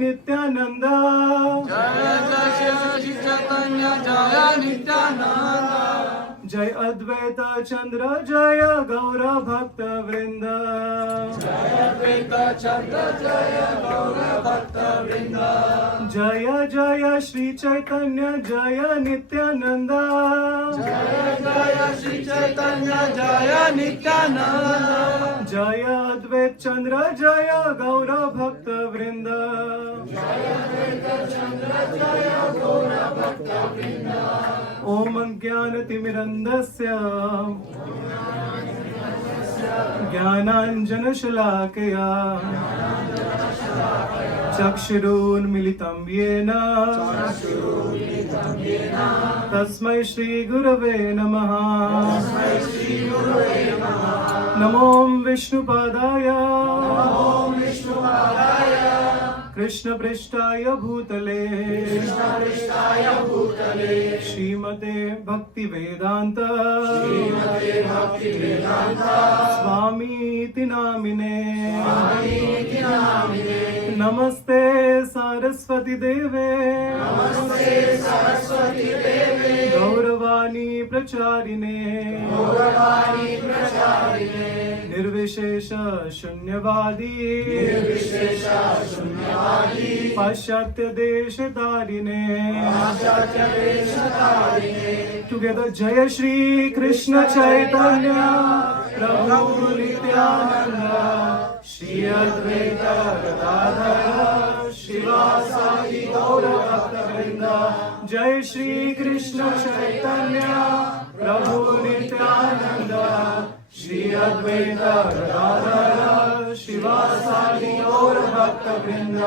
नित्यानंद जय जय श्री चैतन्य जय नित्यानंद जय अद्वैत चंद्र जय गौर भक्त वृंद जय अद्वैत चंद्र जय गौर भक्त वृंद जय जय श्री चैतन्य जय नित्यानंद जय जय श्री चैतन्य जय नित्यानंद जय अद्वैत चंद्र जय गौर भक्त वृंद जय अद्वैत चंद्र जय गौर भक्त वृंद ओम ज्ञानतिमिरन्दस्य ज्ञानाञ्जनशलाकया चक्षुरुन्मिलितं येन तस्मै श्रीगुरवे नमः नमो विष्णुपादाय कृष्णपृष्ठाय भूतले श्रीमते भक्तिवेदान्त स्वामीति नामिने नमस्ते सरस्वती देवे गौरवाणी प्रचारिणे निर्विशेष शून्यवादी पाश्चात्य देश तारिणे टुगेदर जय श्री कृष्ण चैतन्य प्रभु नित्यानंद श्री अद्वैत गदाधर शिवासादि गौर भक्तवृंद जय श्री कृष्ण चैतन्य प्रभु नित्यानंद श्री अद्वैत गदाधर शिवासादि गौर भक्तवृंद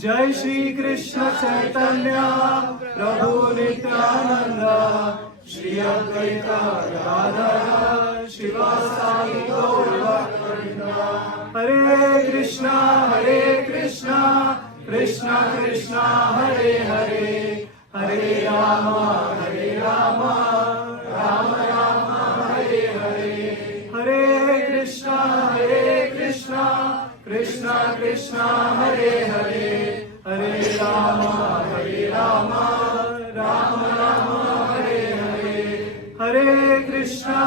जय श्री कृष्ण चैतन्य प्रभु नित्यानंद श्री अद्वैत गदाधर शिवासादि गौर भक्तवृंद हरे Krishna Krishna Krishna Hare Hare Hare Ram Ram Ram Hare Hare Hare Krishna Krishna Krishna Hare Hare Hare Ram Ram Ram Hare Hare Hare Krishna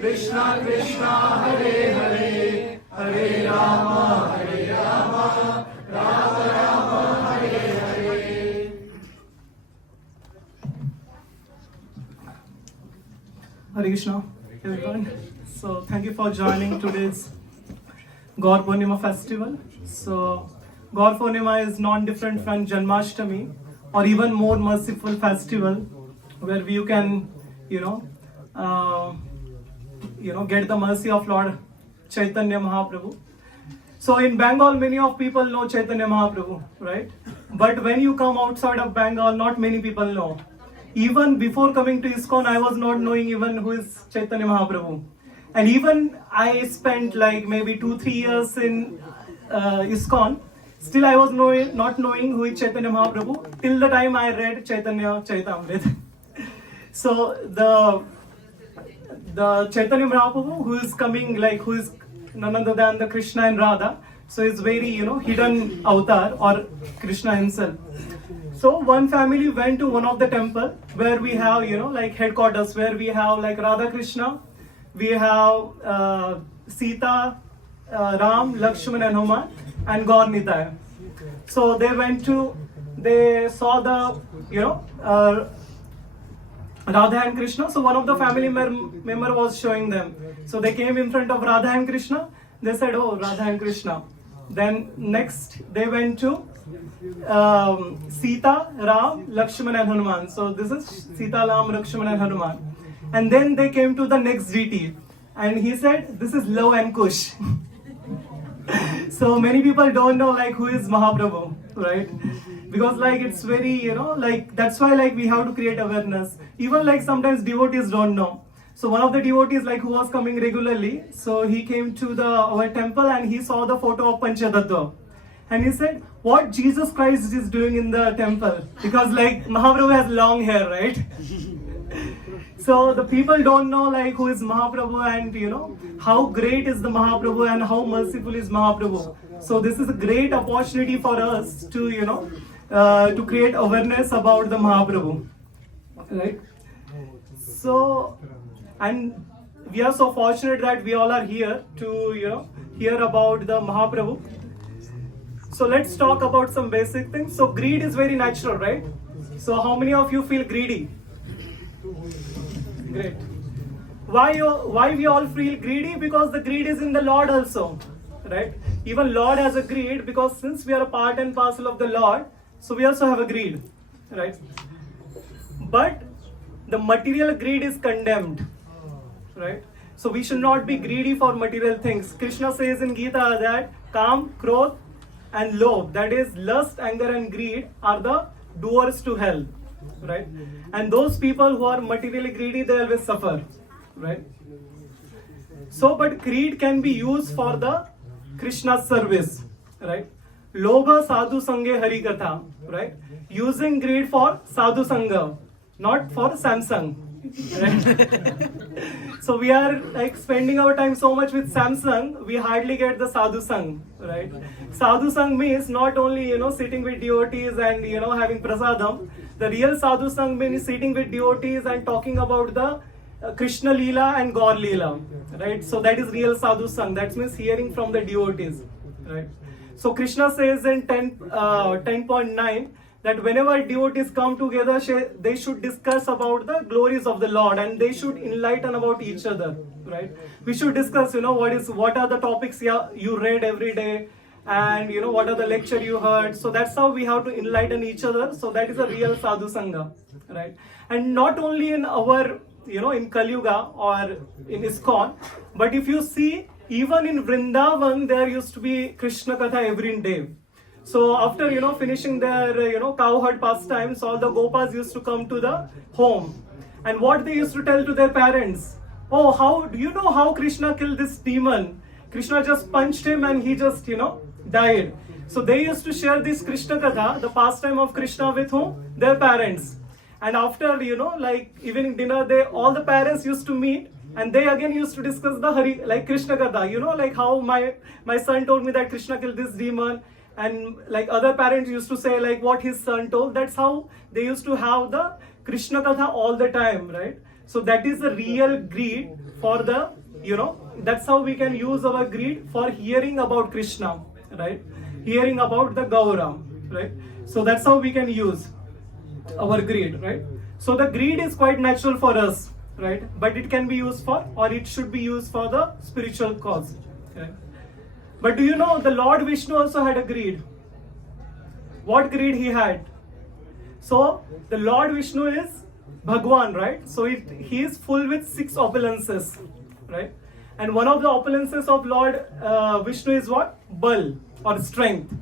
Krishna Krishna Hare Hare Hare Ram Ram Ram Hare Hare Hare Krishna, everyone. So thank you for joining today's Gaur Purnima festival. So Gaur Purnima is non-different from Janmashtami or even more merciful festival where you can, get the mercy of Lord Chaitanya Mahaprabhu. So in Bengal, many of people know Chaitanya Mahaprabhu, right? But when you come outside of Bengal, not many people know. Even before coming to ISKCON, I was not knowing even who is Chaitanya Mahaprabhu. And even I spent like maybe 2-3 years in ISKCON, still I was not knowing who is Chaitanya Mahaprabhu till the time I read Chaitanya Charitamrita. So the Chaitanya Mahaprabhu who is coming, like who is none other than the Krishna and Radha, so it's very hidden avatar or Krishna himself. So one family went to one of the temple where we have like headquarters, where we have like Radha Krishna, we have Sita, Ram, Lakshman and Hanuman, and Gaur Nitaya. So they saw the Radha and Krishna. So one of the family member was showing them. So they came in front of Radha and Krishna. They said, "Oh, Radha and Krishna." Then next they went to Sita, Ram, Lakshman and Hanuman. So this is Sita, Ram, Lakshman and Hanuman. And then they came to the next deity, and he said, "This is Love and Kush." So many people don't know like who is Mahaprabhu, right? Because like it's very like that's why like we have to create awareness. Even like sometimes devotees don't know. So one of the devotees like who was coming regularly, so he came to our temple and he saw the photo of Panchatattva. And he said, "What Jesus Christ is doing in the temple?" Because like Mahaprabhu has long hair, right? So the people don't know like who is Mahaprabhu and how great is the Mahaprabhu and how merciful is Mahaprabhu. So this is a great opportunity for us to, to create awareness about the Mahaprabhu, right? So, and we are so fortunate that we all are here to, hear about the Mahaprabhu. So let's talk about some basic things. So greed is very natural, right? So how many of you feel greedy? Great. Why we all feel greedy? Because the greed is in the Lord also, right? Even Lord has a greed, because since we are a part and parcel of the Lord, so we also have a greed, right? But the material greed is condemned, right? So we should not be greedy for material things. Krishna says in Gita that Kam, Krodh and Lobh, that is lust, anger and greed, are the doers to hell, right? And those people who are materially greedy, they always suffer, right? So, but greed can be used for the Krishna service, right? Lobha sadhu sange hari katha, right? Using greed for sadhu sangha, not for Samsung. Right? So we are like spending our time so much with Samsung, we hardly get the sadhu sang, right? Sadhu sang means not only sitting with devotees and having prasadam. The real sadhu sang means sitting with devotees and talking about the Krishna Leela and Gaur Leela, right? So that is real sadhu sang. That means hearing from the devotees, right? So Krishna says in 10.9 that whenever devotees come together, they should discuss about the glories of the Lord and they should enlighten about each other, right? We should discuss, what are the topics you read every day, and what are the lecture you heard. So that's how we have to enlighten each other. So that is a real sadhu sangha, right? And not only in our in Kali Yuga or in ISKCON, but if you see, even in Vrindavan, there used to be Krishna Katha every day. So after finishing their cowherd pastimes, all the Gopas used to come to the home, and what they used to tell to their parents, oh, how do you know how Krishna killed this demon? Krishna just punched him and he just died. So they used to share this Krishna Katha, the pastime of Krishna, with whom? Their parents. And after like evening dinner, all the parents used to meet and they again used to discuss the Krishna Katha, like how my son told me that Krishna killed this demon, and like other parents used to say like what his son told. That's how they used to have the Krishna Katha all the time, right? So that is the real greed for the, that's how we can use our greed for hearing about Krishna, right? Hearing about the Gaura, right? So that's how we can use our greed, right? So the greed is quite natural for us, right? But it can be used for, or it should be used for the spiritual cause, right? But do you know the Lord Vishnu also had a greed? What greed he had? So the Lord Vishnu is Bhagwan, right? So he is full with 6 opulences, right? And one of the opulences of Lord Vishnu is what? Bal, or strength.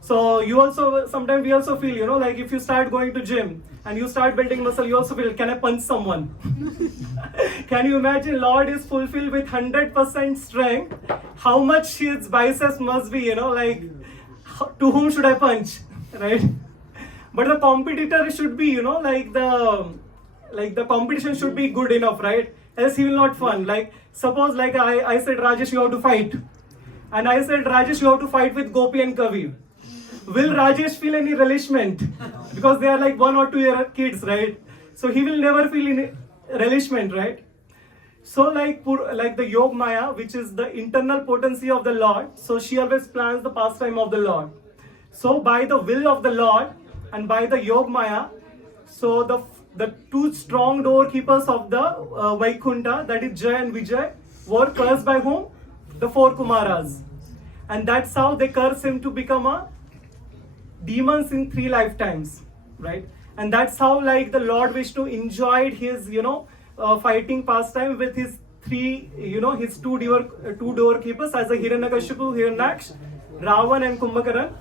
So you also, sometimes we also feel, like if you start going to gym and you start building muscle, you also feel, can I punch someone? Can you imagine Lord is fulfilled with 100% strength? How much his biceps must be, like to whom should I punch, right? But the competitor should be, like the competition should be good enough, right? Else he will not fun. Like suppose like I said, Rajesh, you have to fight. And I said, Rajesh, you have to fight with Gopi and Kavi. Will Rajesh feel any relishment? Because they are like 1 or 2 year kids, right? So he will never feel any relishment, right? So like the Yog Maya, which is the internal potency of the Lord, so she always plans the pastime of the Lord. So by the will of the Lord and by the Yog Maya, so the 2 strong doorkeepers of the Vaikunta, that is Jay and Vijay, were cursed by whom? The 4 Kumaras. And that's how they curse him to become a demons in 3 lifetimes, right? And that's how like the Lord Vishnu enjoyed his, fighting pastime with his 3, his 2 doorkeepers as a Hiranyakashipu, Hiranyaksh, Ravan and Kumbhakaran,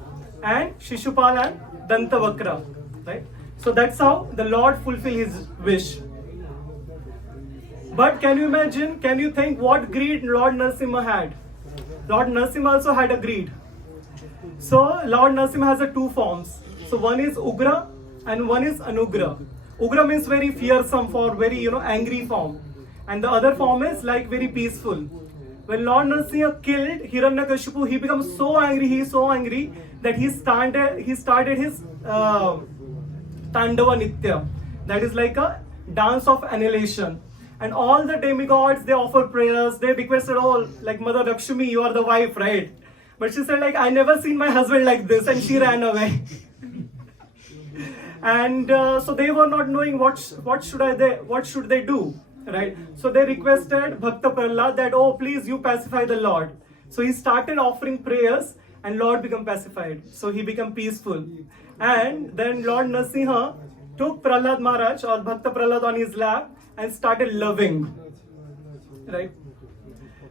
and Shishupal and Dantavakra, right? So that's how the Lord fulfilled his wish. But can you imagine, can you think what greed Lord Narasimha had? Lord Narasimha also had a greed. So Lord Narasimha has 2 forms. So one is Ugra and one is Anugra. Ugra means very fearsome, for very angry form, and the other form is like very peaceful. when Lord Narasimha killed Hiranyakashipu, he becomes so angry, he is so angry that he started his Tandava Nitya. That is like a dance of annihilation. And all the demigods, they offer prayers, they requested, oh, like Mother Lakshmi, you are the wife, right? But she said, like, I never seen my husband like this, and she ran away. And so they were not knowing what should they do, right? So they requested Bhakta Prahlad that, oh, please, you pacify the Lord. So he started offering prayers, and Lord became pacified. So he became peaceful. And then Lord Narasimha took Prahlad Maharaj or Bhakta Prahlad on his lap and started loving, right?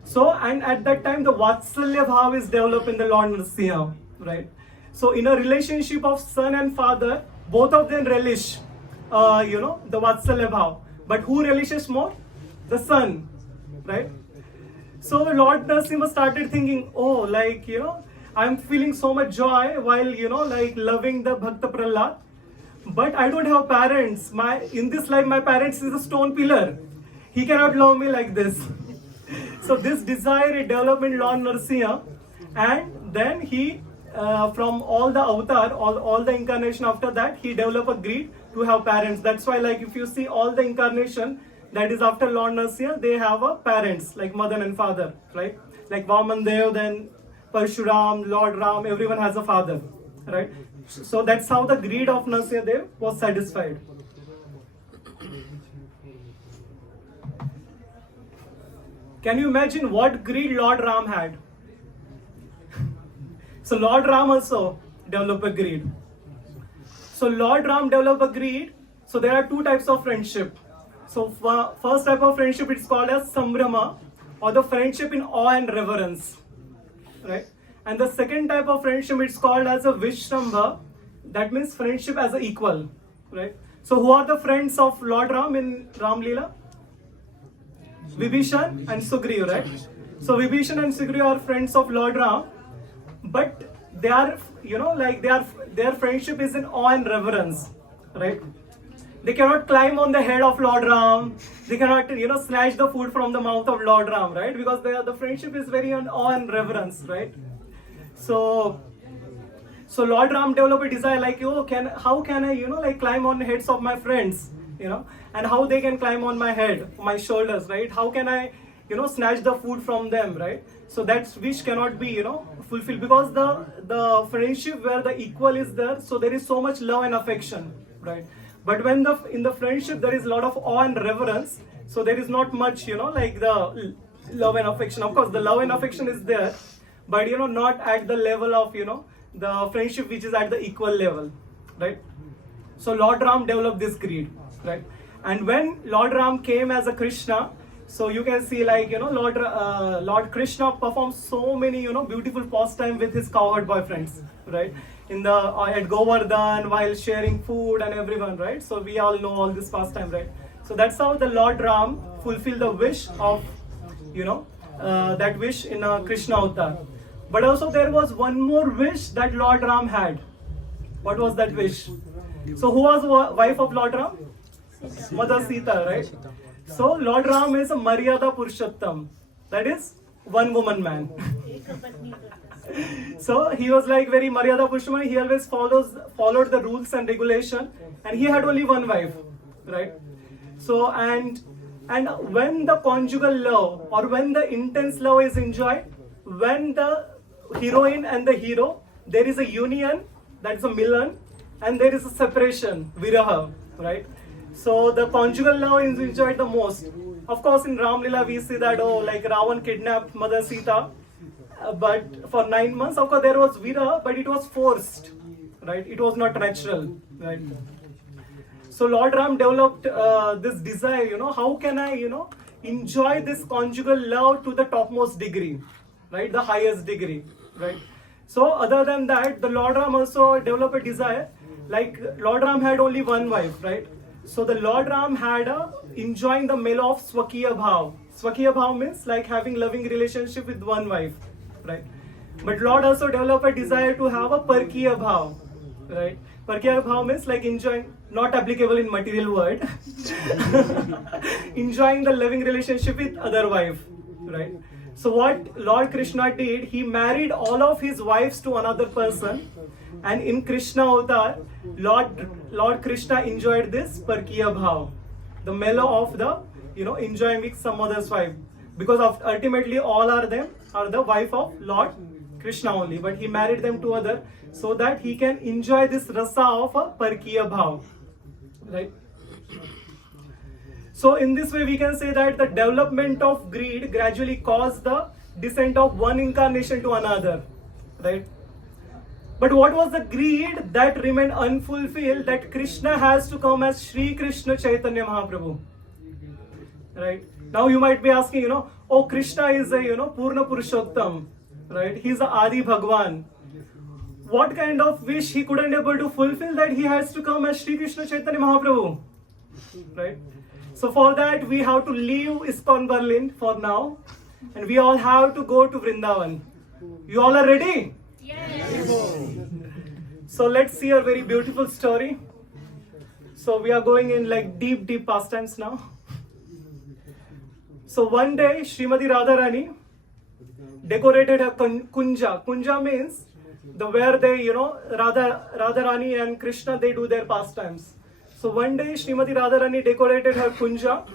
So, and at that time, the Vatsalya Bhav is developed in the Lord Narasimha, right? So, in a relationship of son and father, both of them relish, the Vatsalya Bhav. But who relishes more? The son, right? So, Lord Narasimha started thinking, oh, like, I'm feeling so much joy while, like loving the Bhakta Prahlad. But I don't have parents. In this life, my parents is a stone pillar. He cannot love me like this. So this desire developed in Lord Narasimha, and then he, from all the avatar, all the incarnation after that, he developed a greed to have parents. That's why, like, if you see all the incarnation that is after Lord Narasimha, they have a parents like mother and father, right? Like Vaman Dev, then Parshuram, Lord Ram, everyone has a father, right? So that's how the greed of Narasimha Dev was satisfied. Can you imagine what greed Lord Ram had? So Lord Ram also developed a greed. So Lord Ram developed a greed. So there are two types of friendship. So first type of friendship, it's called as Sambrama, or the friendship in awe and reverence, right? And the second type of friendship, it's called as a Vishrambha. That means friendship as an equal, right? So who are the friends of Lord Ram in Ram Leela? Vibhishan and Sugriva, right? So Vibhishan and Sugriva are friends of Lord Ram, but they are, their friendship is in awe and reverence, right? They cannot climb on the head of Lord Ram. They cannot, snatch the food from the mouth of Lord Ram, right? Because the friendship is very on awe and reverence, right? So Lord Ram developed a desire like, how can I, climb on the heads of my friends, and how they can climb on my head, my shoulders, right? How can I, snatch the food from them, right? So that wish cannot be, fulfilled, because the friendship where the equal is there, so there is so much love and affection, right? But when in the friendship there is a lot of awe and reverence, so there is not much, like the love and affection. Of course, the love and affection is there, but not at the level of the friendship which is at the equal level, right? So Lord Ram developed this greed, right? And when Lord Ram came as a Krishna, so you can see, like, Lord Krishna performed so many beautiful pastime with his cowherd boyfriends, right? At Govardhan, while sharing food and everyone, right? So we all know all this pastime, right? So that's how the Lord Ram fulfilled the wish of that wish in a Krishna avatar. But also there was one more wish that Lord Ram had. What was that wish? So who was the wife of Lord Ram? Mother Sita, right? So Lord Ram is a Maryada Purushottam. That is one woman man. So he was like very Maryada Purushottam. He always followed the rules and regulation, and he had only one wife, right? So and when the conjugal love or when the intense love is enjoyed, when the heroine and the hero, there is a union, that is a milan, and there is a separation, viraha, right? So the conjugal love is enjoyed the most. Of course, in Ram Leela we see that, like Ravan kidnapped Mother Sita, but for 9 months, of course, there was viraha, but it was forced, right? It was not natural, right? So Lord Ram developed this desire, how can I, enjoy this conjugal love to the topmost degree, right? The highest degree, right? So other than that, the Lord Ram also developed a desire, like Lord Ram had only one wife, right? So the Lord Ram had enjoying the mela of Swakiya Bhav. Swakiya Bhav means like having loving relationship with one wife, right? But Lord also developed a desire to have a Parkiya Bhav, right? Parkiya Bhav means like enjoying, not applicable in material world, enjoying the loving relationship with other wife, right? So what Lord Krishna did, he married all of his wives to another person, and in Krishna avatar, Lord Krishna enjoyed this Parkiya Bhav, the mellow of the enjoying with some other's wife, because of ultimately all are the wife of Lord Krishna only, but he married them to other so that he can enjoy this rasa of a Parkiya Bhav, right? So in this way we can say that the development of greed gradually caused the descent of one incarnation to another, right? But what was the greed that remained unfulfilled, that Krishna has to come as Sri Krishna Chaitanya Mahaprabhu, right? Now you might be asking, oh, Krishna is a Purna Purushottam, right? He's the Adi Bhagwan. What kind of wish he couldn't able to fulfill that he has to come as Sri Krishna Chaitanya Mahaprabhu, right? So for that we have to leave ISKCON Berlin for now, and we all have to go to Vrindavan. You all are ready? Yes. So let's see a very beautiful story. So we are going in like deep pastimes now. So one day Srimati Radharani decorated her kunja. Kunja means where they, Radharani and Krishna, they do their pastimes. So one day Srimati Radharani decorated her kunja,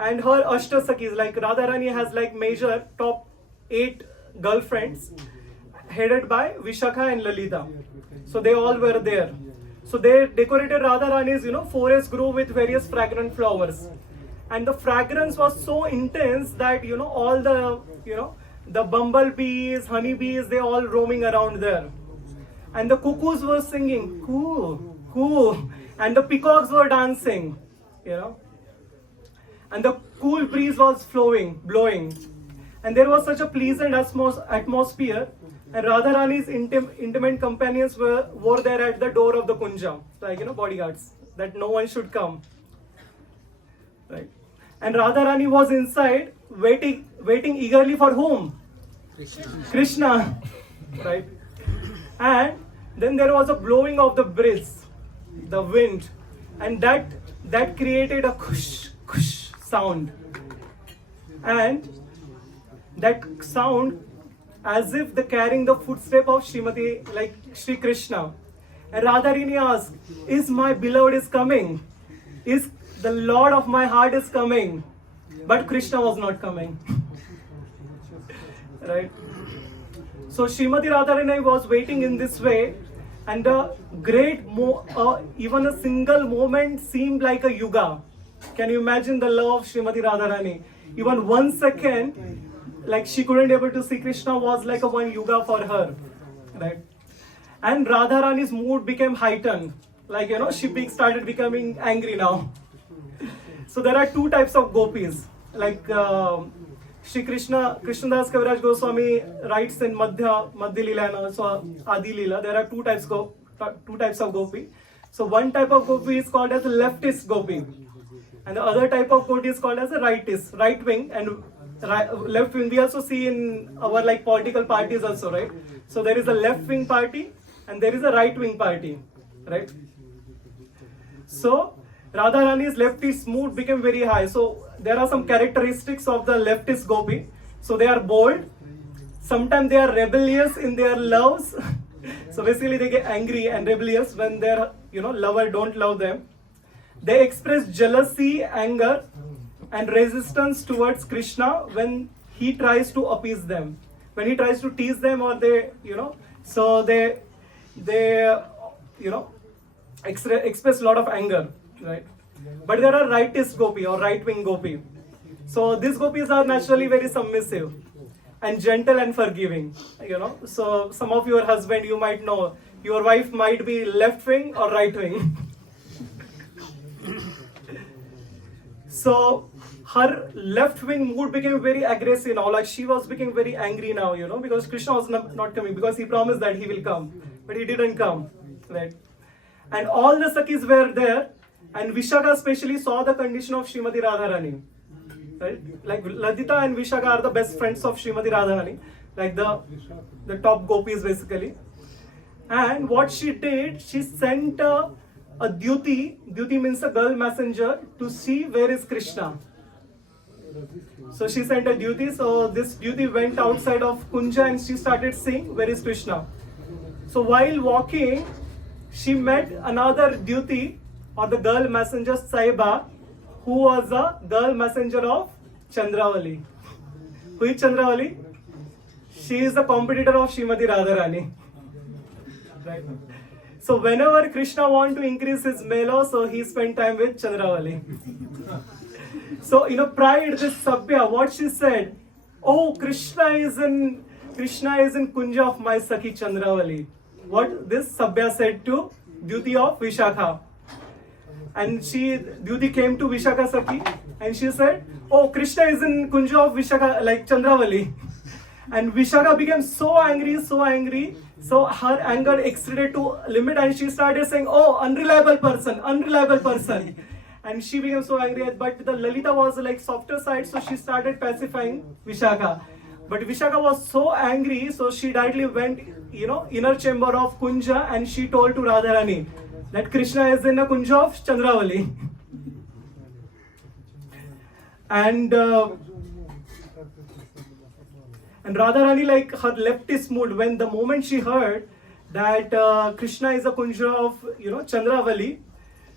and her Ashtasakis, like Radharani has like major top 8 girlfriends headed by Vishakha and Lalita. So they all were there. So they decorated Radharani's forest grove with various fragrant flowers. And the fragrance was so intense that all the bumblebees, honeybees, they all roaming around there. And the cuckoos were singing, coo, coo. And the peacocks were dancing, and the cool breeze was blowing, and there was such a pleasant atmosphere, and Radharani's intimate companions were there at the door of the kunja, like bodyguards, that no one should come, right? And Radharani was inside waiting eagerly for whom? Krishna, right? And then there was a blowing of the breeze, the wind, and that created a kush sound, and that sound as if the carrying the footstep of Srimati, like Sri Krishna. And Radharani asked, is my beloved is coming? Is the Lord of my heart is coming? But Krishna was not coming. Right? So Srimati Radharani was waiting in this way, and the even a single moment seemed like a yuga. Can you imagine the love of Srimati Radharani? Even 1 second, like she couldn't able to see Krishna, was like a one yuga for her, right? And Radharani's mood became heightened, like she started becoming angry now. So there are 2 types of gopis, like Shri Krishnadas Kaviraj Goswami writes in Madhya Leela and also Adi Leela. There are 2 types of gopi. So one type of gopi is called as a leftist gopi, and the other type of gopi is called as a rightist, right wing and left wing. We also see in our like political parties also, right? So there is a left wing party and there is a right wing party, right? So Radharani's leftist mood became very high. So there are some characteristics of the leftist gopi. So they are bold. Sometimes they are rebellious in their loves. So basically they get angry and rebellious when their lover don't love them. They express jealousy, anger, and resistance towards Krishna when he tries to appease them. When he tries to tease them, or they so they express a lot of anger, right? But there are rightist gopi or right wing gopi. So these gopis are naturally very submissive and gentle and forgiving. So some of your husband, you might know, your wife might be left wing or right wing. So her left wing mood became very aggressive now, like she was becoming very angry now, because Krishna was not coming, because he promised that he will come, but he didn't come, right? And all the Sakis were there, and Vishakha especially saw the condition of Srimati Radharani, right? Like Lalita and Vishakha are the best friends of Srimati Radharani, like the top gopis basically. And what she did, she sent a Dyuti means a girl messenger, to see where is Krishna. So she sent a Dyuti. So this Dyuti went outside of Kunja and she started saying, "Where is Krishna?" So while walking, she met another Dyuti or the girl messenger Saiba, who was a girl messenger of Chandravali. Who is Chandravali? She is the competitor of Srimati Radharani. Right. So whenever Krishna want to increase his melo, so he spent time with Chandravali. So in a pride, this Sabya, what she said, "Oh, Krishna is in Kunja of my Sakhi Chandravali." What this Sabya said to Dyuti of Vishakha. And Dyuti came to Vishakha Sakhi and she said, "Oh, Krishna is in Kunja of Vishakha, like Chandravali." And Vishakha became so angry. So her anger exceeded to limit and she started saying, "Oh, unreliable person. And she became so angry. But the Lalita was like softer side, so she started pacifying Vishakha. But Vishakha was so angry, so she directly went, inner chamber of Kunja and she told to Radharani that Krishna is in a Kunja of Chandravali. And Radharani, like her leftist mood, when the moment she heard that Krishna is a Kunja of Chandravali,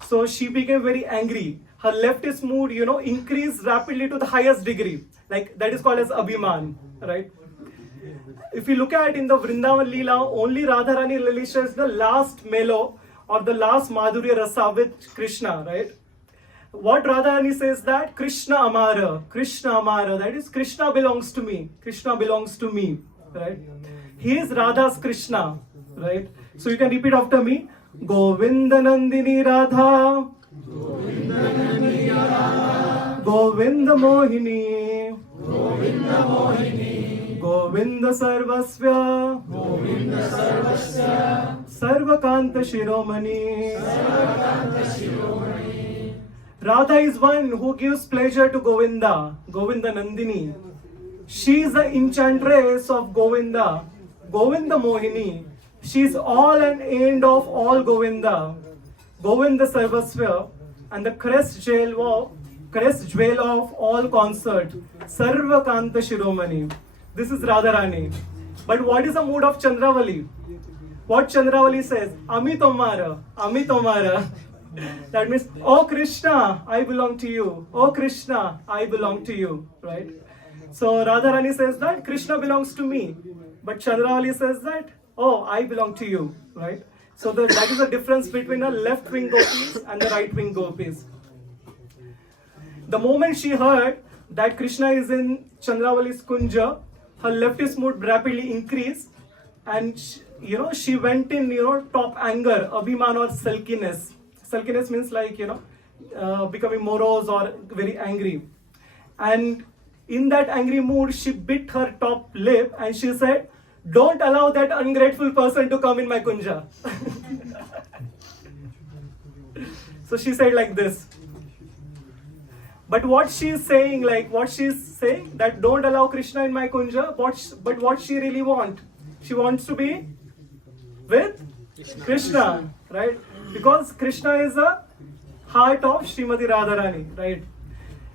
so she became very angry. Her leftist mood, increased rapidly to the highest degree. Like that is called as Abhiman, right? If you look at in the Vrindavan Leela, only Radharani Lalisha is the last melo or the last Madhurya Rasa with Krishna, right? What Radharani says that Krishna Amara, that is Krishna belongs to me, right? He is Radha's Krishna, right? So you can repeat after me. Govinda Nandini Radha, Govinda Mohini, Govinda Sarvasya, Sarvakanta Shiromani. Radha is one who gives pleasure to Govinda Nandini. She is the enchantress of Govinda Mohini. She is all and end of all Govinda Sarvasya, and the crest jewel of all concert, Sarvakanta Shiromani. This is Radharani. But what is the mood of Chandravali? What Chandravali says? Amitomara. That means, "Oh Krishna, I belong to you. Oh Krishna, I belong to you." Right? So Radharani says that Krishna belongs to me. But Chandravali says that, "Oh, I belong to you." Right? So that is the difference between a left wing gopis and the right wing gopis. The moment she heard that Krishna is in Chandravali's Kunja, her leftist mood rapidly increased, and she went in top anger, Abhiman or sulkiness. Sulkiness means like becoming morose or very angry. And in that angry mood, she bit her top lip and she said, "Don't allow that ungrateful person to come in my Kunja." So she said like this. But what she is saying, that don't allow Krishna in my Kunja, but what she really wants? She wants to be with Krishna, right? Because Krishna is a heart of Srimati Radharani, right?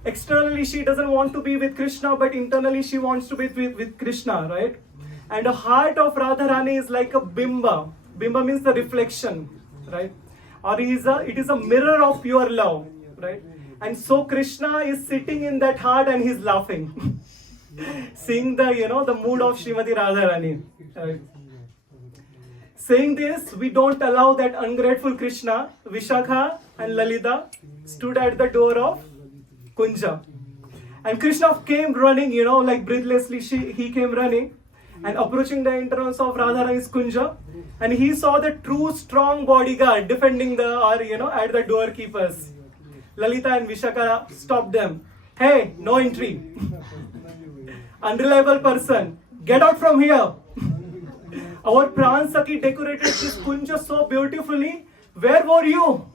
Externally, she doesn't want to be with Krishna, but internally, she wants to be with Krishna, right? And the heart of Radharani is like a bimba. Bimba means the reflection, right? Or it is a mirror of pure love, right? And so Krishna is sitting in that heart and he's laughing, seeing the mood of Srimati Radharani. Right? Saying this, we don't allow that ungrateful Krishna. Vishakha and Lalita stood at the door of Kunja. And Krishna came running, like breathlessly, he came running and approaching the entrance of Radharani's Kunja. And he saw the true strong bodyguard defending at the doorkeepers. Lalita and Vishakha stopped them. "Hey, no entry. Unreliable person, get out from here. Our Pran Sakhi decorated this Kunja so beautifully. Where were you?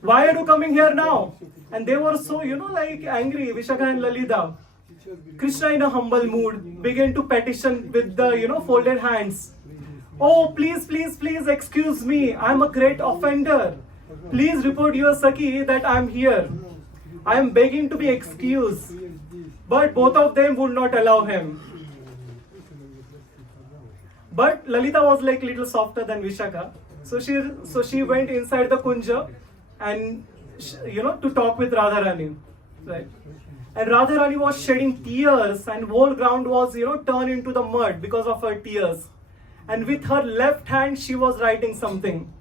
Why are you coming here now?" And they were so, angry, Vishakha and Lalita. Krishna, in a humble mood, began to petition with the, folded hands. "Oh, please, excuse me. I'm a great offender. Please report your Sakhi that I'm here. I am begging to be excused." but both of them would not allow him. But Lalita was like little softer than Vishaka, so she went inside the kunja and to talk with Radharani, right? And Radharani was shedding tears, and whole ground was turned into the mud because of her tears. And with her left hand she was writing something.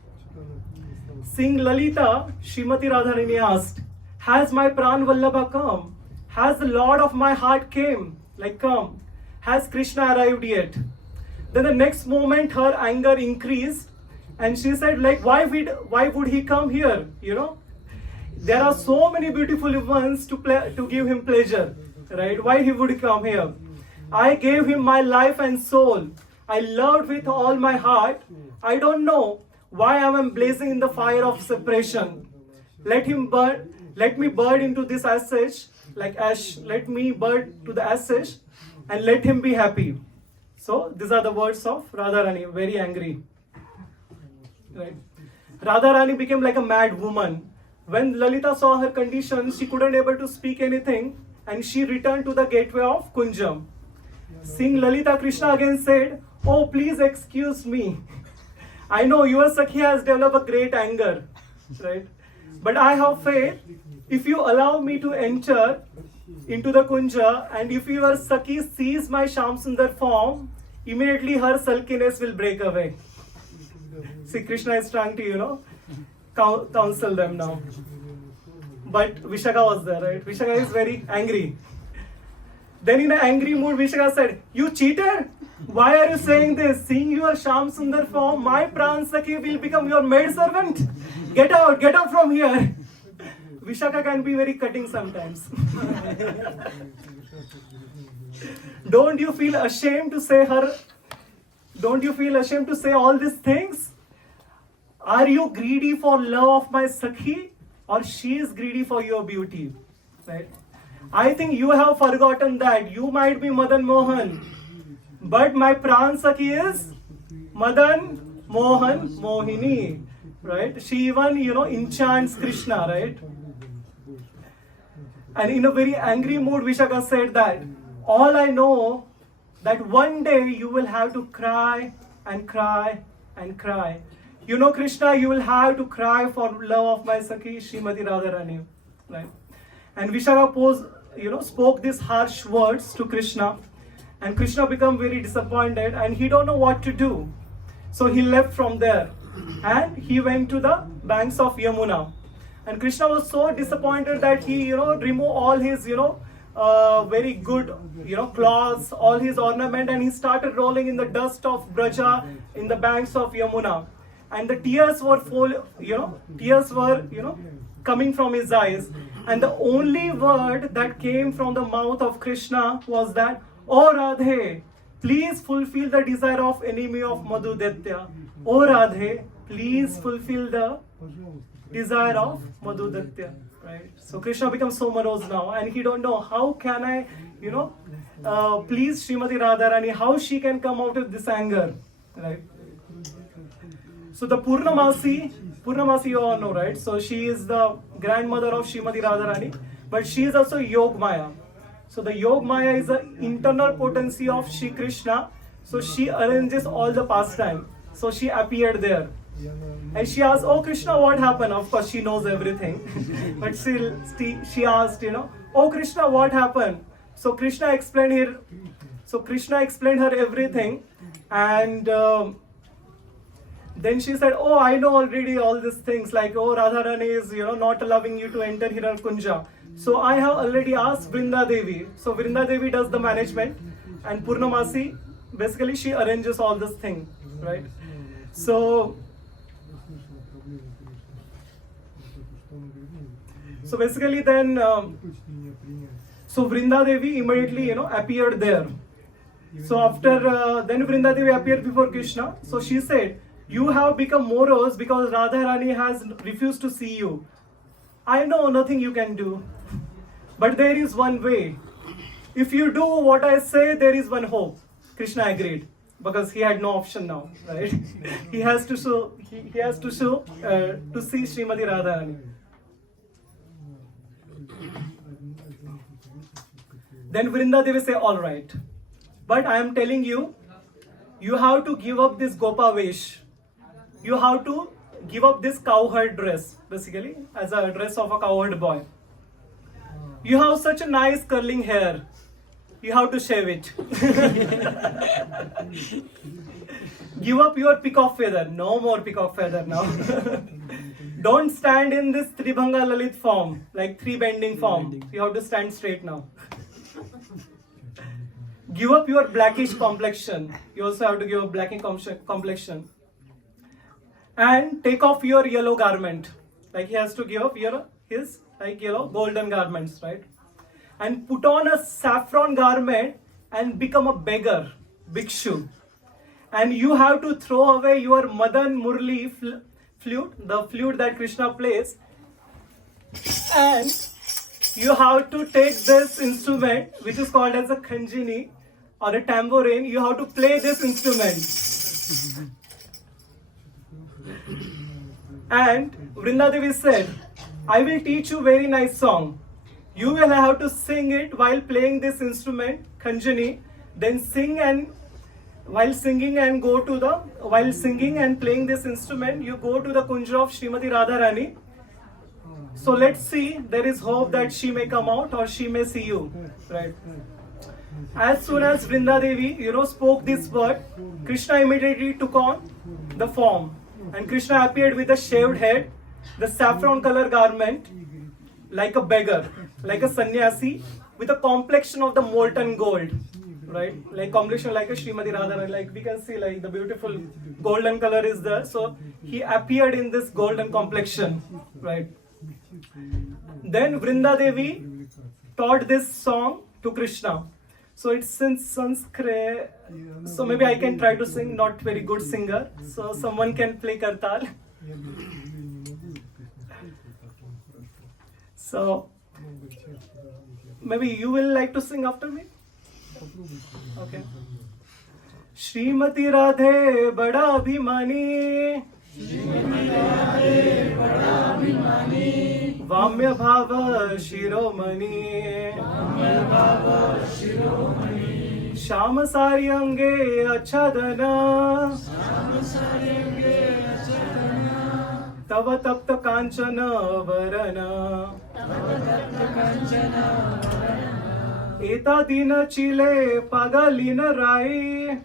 Seeing Lalita, Srimati Radharani asked, "Has my Pran Vallabha come? Has the Lord of my heart came? Like come? Has Krishna arrived yet?" Then the next moment her anger increased, and she said, like, why would he come here? There are so many beautiful ones to give him pleasure, right? Why he would come here? I gave him my life and soul. I loved with all my heart. I don't know why I am blazing in the fire of separation. Let me burn into this ashes, like ash. Let me burn to the ashes, and let him be happy. So these are the words of Radharani, very angry. Right? Radharani became like a mad woman. When Lalita saw her condition, she couldn't able to speak anything, and she returned to the gateway of Kunjam. Seeing Lalita, Krishna again said, "Oh, please excuse me. I know your Sakhi has developed a great anger, right? But I have faith. If you allow me to enter into the Kunja, and if your Sakhi sees my Shamsundar form, immediately her sulkiness will break away." See, Krishna is trying to, counsel them now. But Vishaka was there, right? Vishaka is very angry. Then in an angry mood, Vishaka said, "You cheater! Why are you saying this? Seeing your Sham Sundar form, my Pran Sakhi will become your maidservant. Get out from here." Vishaka can be very cutting sometimes. Don't you feel ashamed to say all these things? Are you greedy for love of my Sakhi, or she is greedy for your beauty? Right? I think you have forgotten that you might be Madan Mohan, but my Pran Sakhi is Madan Mohan Mohini. Right? She even enchants Krishna, right? And in a very angry mood, Vishaka said that all I know that one day you will have to cry and cry and cry. Krishna, you will have to cry for love of my Sakhi, Srimati Radharani. Right? And Vishaka spoke these harsh words to Krishna. And Krishna became very disappointed, and he don't know what to do. So he left from there. And he went to the banks of Yamuna. And Krishna was so disappointed that he, removed all his, very good, clothes, all his ornament, and he started rolling in the dust of Braja in the banks of Yamuna. And the tears were coming from his eyes. And the only word that came from the mouth of Krishna was that, "Oh Radhe, please fulfill the desire of enemy of Madhudatya. Oh Radhe, please fulfill the desire of Madhudatya." Right? So Krishna becomes so morose now, and he don't know how can I, please Srimati Radharani, how she can come out of this anger. Right? So the Purnamasi you all know, right? So she is the grandmother of Srimati Radharani, but she is also Yog Maya. So the Yog Maya is the internal potency of Shri Krishna. So she arranges all the pastime. So she appeared there. And she asked, "Oh Krishna, what happened?" Of course, she knows everything. But still, she asked, "Oh Krishna, what happened?" So Krishna explained her everything. And then she said, "Oh, I know already all these things. Like, oh, Radharani is, not allowing you to enter Hiran Kunja. So I have already asked Vrinda Devi." So Vrinda Devi does the management. And Purnamasi, basically, she arranges all this thing. Right? So basically then, so Vrinda Devi immediately, appeared there. So after, then Vrinda Devi appeared before Krishna. So she said, "You have become morose because Radharani has refused to see you. I know nothing you can do. But there is one way. If you do what I say, there is one hope." Krishna agreed, because he had no option now, right? He has to see Srimati Radharani. Then Vrinda Devi say, all right. But I am telling you, you have to give up this Gopa Vesh. You have to give up this cowherd dress, basically, as a dress of a cowherd boy. You have such a nice curling hair. You have to shave it. Give up your peacock feather. No more peacock feather now. Don't stand in this Tribhanga Lalit form, like three bending form. You have to stand straight now. Give up your blackish complexion. You also have to give up blackish complexion. And take off your yellow garment. Like he has to give up his yellow golden garments, right? And put on a saffron garment and become a beggar, bhikshu. And you have to throw away your Madan Murli flute, the flute that Krishna plays. And you have to take this instrument, which is called as a khanjini or a tambourine. You have to play this instrument. And Vrinda Devi said, I will teach you very nice song. You will have to sing it while playing this instrument, khanjini. Then sing, and while singing and playing this instrument, you go to the kunja of Srimati Radharani. So let's see, there is hope that she may come out or she may see you, right? As soon as Vrinda Devi, spoke this word, Krishna immediately took on the form. And Krishna appeared with a shaved head, the saffron color garment, like a beggar, like a sannyasi, with a complexion of the molten gold, right? Like complexion like a Srimati Radharani, like we can see like the beautiful golden color is there. So he appeared in this golden complexion, right? Then Vrinda Devi taught this song to Krishna. So it's in Sanskrit. So maybe I can try to sing, not very good singer. So someone can play Kartal. So maybe you will like to sing after me? Okay. Shrimati Radhe bada abhimani, Vamya bhava shiromani, Shama sari ange achadana, Tava tapta kanchana varana, Eta dina chile pagalina rai,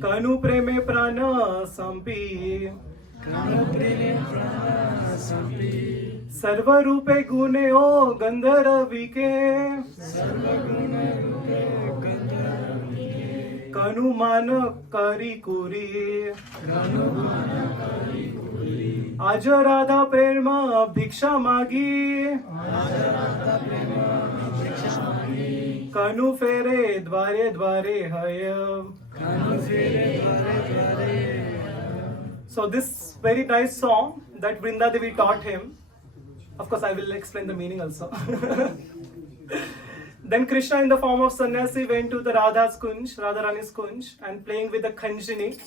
Kanu preme prana sampi, Sarva rupe gune o gandharavike, Kanu mana kari kuri, Aja Radha prema bhiksha magi, Kanu fere dware dware haya. So this very nice song that Vrinda Devi taught him. Of course, I will explain the meaning also. Then Krishna in the form of sannyasi went to the Radharani's kunj, and playing with the khanjini,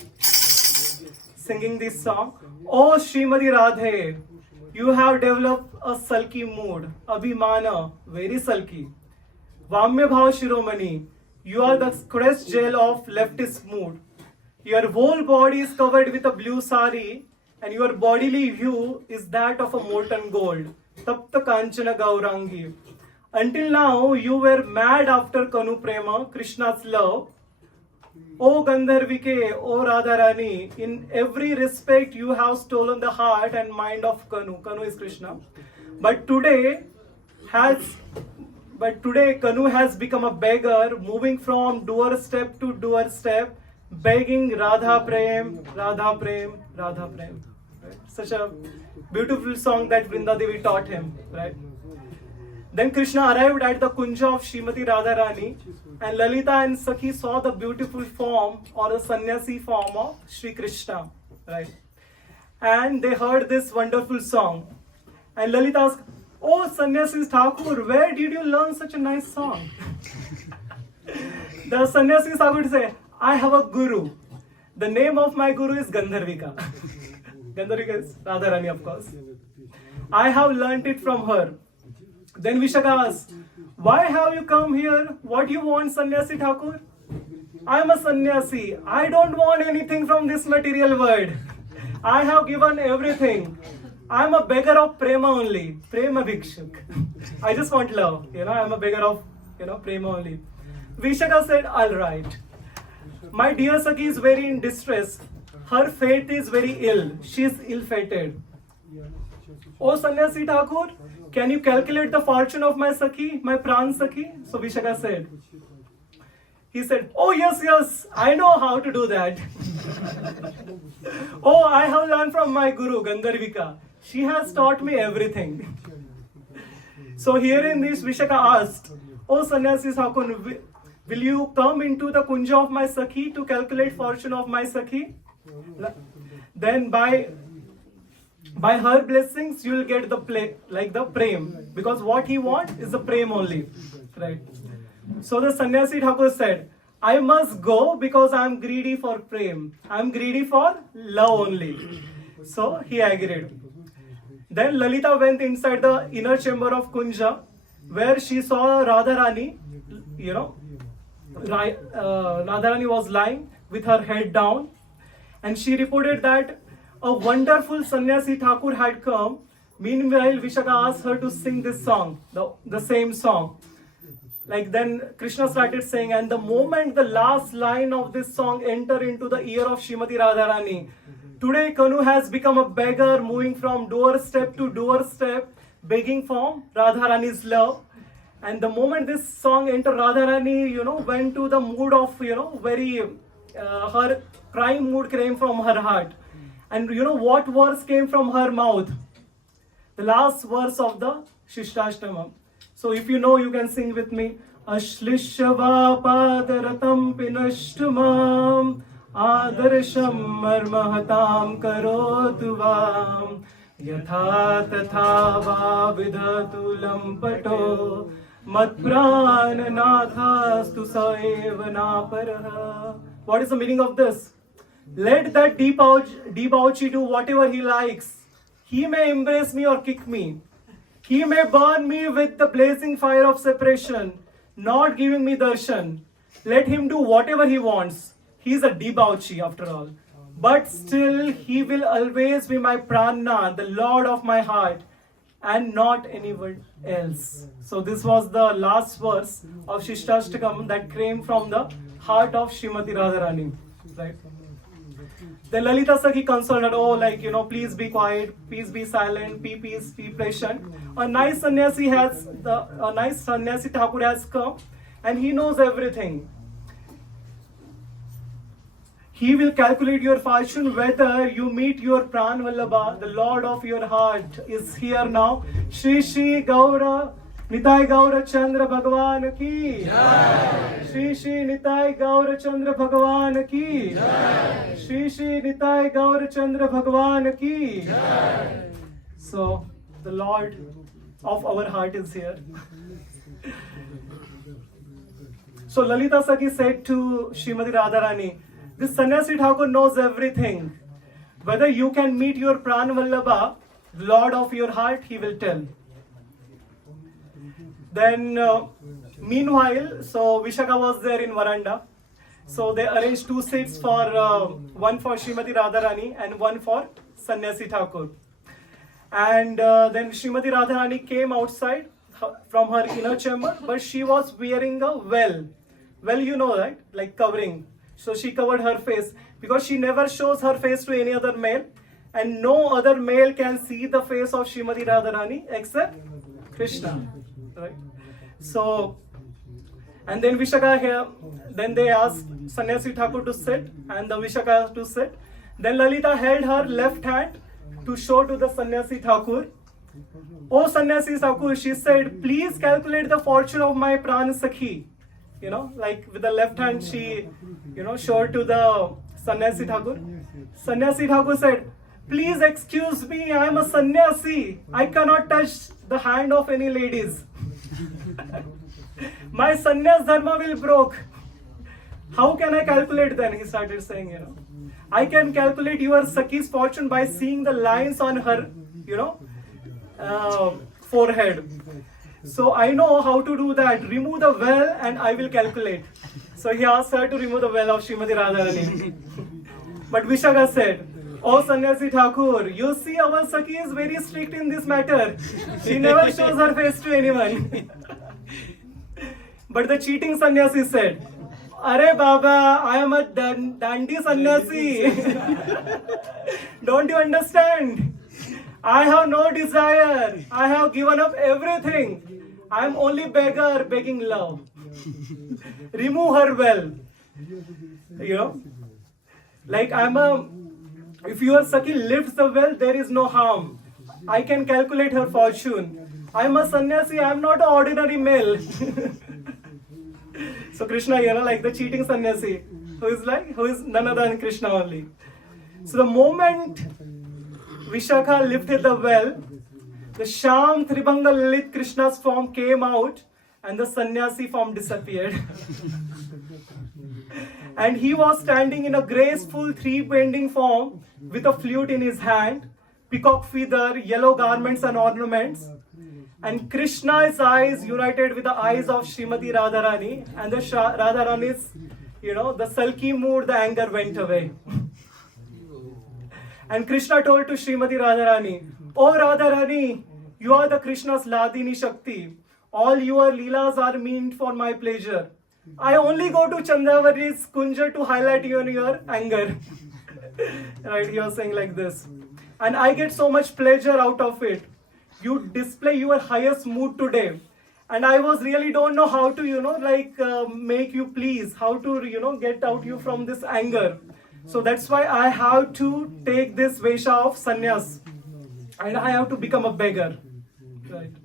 singing this song. Oh Srimati Radhe, you have developed a sulky mood, abhimana, very sulky. Vamya bhava shiromani, you are the crest gel of leftist mood. Your whole body is covered with a blue sari, and your bodily hue is that of a molten gold. Tapta kanchana gaurangi. Until now, you were mad after Kanu Prema, Krishna's love. O Gandharvike, O Radharani, in every respect you have stolen the heart and mind of Kanu. Kanu is Krishna. But today Kanu has become a beggar, moving from doorstep to doorstep, begging Radha Prem, Radha Prem, Radha Prem. Right? Such a beautiful song that Vrinda Devi taught him. Right? Then Krishna arrived at the kunja of Srimati Radharani, and Lalita and Sakhi saw the beautiful form or the sannyasi form of Sri Krishna. Right? And they heard this wonderful song. And Lalita asked, "Oh, Sannyasi Thakur, where did you learn such a nice song?" The Sannyasi Thakur would say, "I have a guru. The name of my guru is Gandharvika." Gandharvika is Radharani, of course. "I have learnt it from her. Then Vishaka asked, why have you come here? What you want, Sannyasi Thakur? I am a sannyasi. I don't want anything from this material world. I have given everything. I am a beggar of prema only. Prema bhikshuk. I just want love. I am a beggar of, prema only. Vishaka said, all right. My dear Sakhi is very in distress. Her fate is very ill. She is ill-fated. Oh Sannyasi Thakur, can you calculate the fortune of my Sakhi, my Pran Sakhi? So Vishaka said. He said, oh yes, I know how to do that. Oh, I have learned from my Guru, Gandharvika. She has taught me everything. So hearing this, Vishaka asked, oh Sannyasi Thakur, will you come into the kunja of my Sakhi to calculate fortune of my Sakhi? Then by her blessings, you will get the prem. Because what he wants is the prem only. Right? So the Sannyasi Thakur said, I must go because I am greedy for prem. I am greedy for love only. So he agreed. Then Lalita went inside the inner chamber of Kunja, where she saw Radharani. Radharani was lying with her head down, and she reported that a wonderful Sannyasi Thakur had come. Meanwhile, Vishaka asked her to sing this song, the same song. Then Krishna started saying, and the moment the last line of this song entered into the ear of Srimati Radharani, today Kanu has become a beggar, moving from doorstep to doorstep, begging for Radharani's love. And the moment this song entered, Radharani, went to the mood of, very, her crying mood came from her heart. And what verse came from her mouth? The last verse of the Shishtashtama. So if you know, you can sing with me. Ashlishava padaratam pinashtumam adarsham marmahatam karotuvam yatha tatha va vidhatu lampato matprananathastu saeva naparaha. What is the meaning of this? Let that debauchee do whatever he likes. He may embrace me or kick me. He may burn me with the blazing fire of separation, not giving me darshan. Let him do whatever he wants. He is a debauchee after all. But still, he will always be my prana, the Lord of my heart, and not anyone else. So this was the last verse of Shishtastakam that came from the heart of Srimati Radharani. Right? Then Lalita Sakhi consoled her, please be quiet, please be silent, be peace, be patient. A nice sannyasi Thakur has come, and he knows everything. He will calculate your fortune whether you meet your Pran Vallabha, the Lord of your heart, is here now. Shri Shri Gaura Nitai Gaura Chandra Bhagavan ki Jai. Shri Shri Nitai Gaura Chandra Bhagavan ki Jai. Shri Shri Nitai Gaura Chandra Bhagavan ki Jai. So the Lord of our heart is here. So Lalita Sakhi said to Srimati Radharani, this Sannyasi Thakur knows everything. Whether you can meet your Pran Vallabha, the Lord of your heart, he will tell. Then, meanwhile, so Vishaka was there in Varanda. So they arranged two seats one for Srimati Radharani and one for Sannyasi Thakur. And then Srimati Radharani came outside from her inner chamber, but she was wearing a veil. Well, you know that, like covering. So she covered her face because she never shows her face to any other male, and no other male can see the face of Srimati Radharani except Krishna. Right? So, and then Vishaka here, then they asked Sannyasi Thakur to sit and the Vishaka to sit. Then Lalita held her left hand to show to the Sannyasi Thakur. Oh Sannyasi Thakur, she said, please calculate the fortune of my Pran Sakhi. Like with the left hand she, showed to the Sannyasi Thakur. Sannyasi Thakur said, please excuse me, I am a sannyasi. I cannot touch the hand of any ladies. My sannyas dharma will broke. How can I calculate then? He started saying, I can calculate your Sakhi's fortune by seeing the lines on her, forehead. So I know how to do that. Remove the well and I will calculate. So he asked her to remove the well of Srimati Radharani. But Vishaka said, "Oh Sannyasi Thakur, you see our Sakhi is very strict in this matter. She never shows her face to anyone." But the cheating sannyasi said, "Arey Baba, I am a dandy sannyasi. Don't you understand? I have no desire. I have given up everything. I am only beggar begging love. Remove her well." You know, like if your Sakhi lifts the well, there is no harm. I can calculate her fortune. I am a sannyasi. I am not an ordinary male. So Krishna, like the cheating sannyasi, who is none other than Krishna only. So the moment Vishakha lifted the well, the Sham Tribhanga Lalit Krishna's form came out and the sannyasi form disappeared. And he was standing in a graceful three-bending form with a flute in his hand, peacock feather, yellow garments and ornaments. And Krishna's eyes united with the eyes of Srimati Radharani, and the Radharani's, the sulky mood, the anger went away. And Krishna told to Srimati Radharani, "Oh Radharani, you are the Krishna's Ladini Shakti. All your leelas are meant for my pleasure. I only go to Chandravari's Kunja to highlight your anger." Right, he was saying like this. "And I get so much pleasure out of it. You display your highest mood today. And I was really don't know how to, make you please, how to, get out you from this anger. So that's why I have to take this Vesha of sannyas. And I have to become a beggar." Right.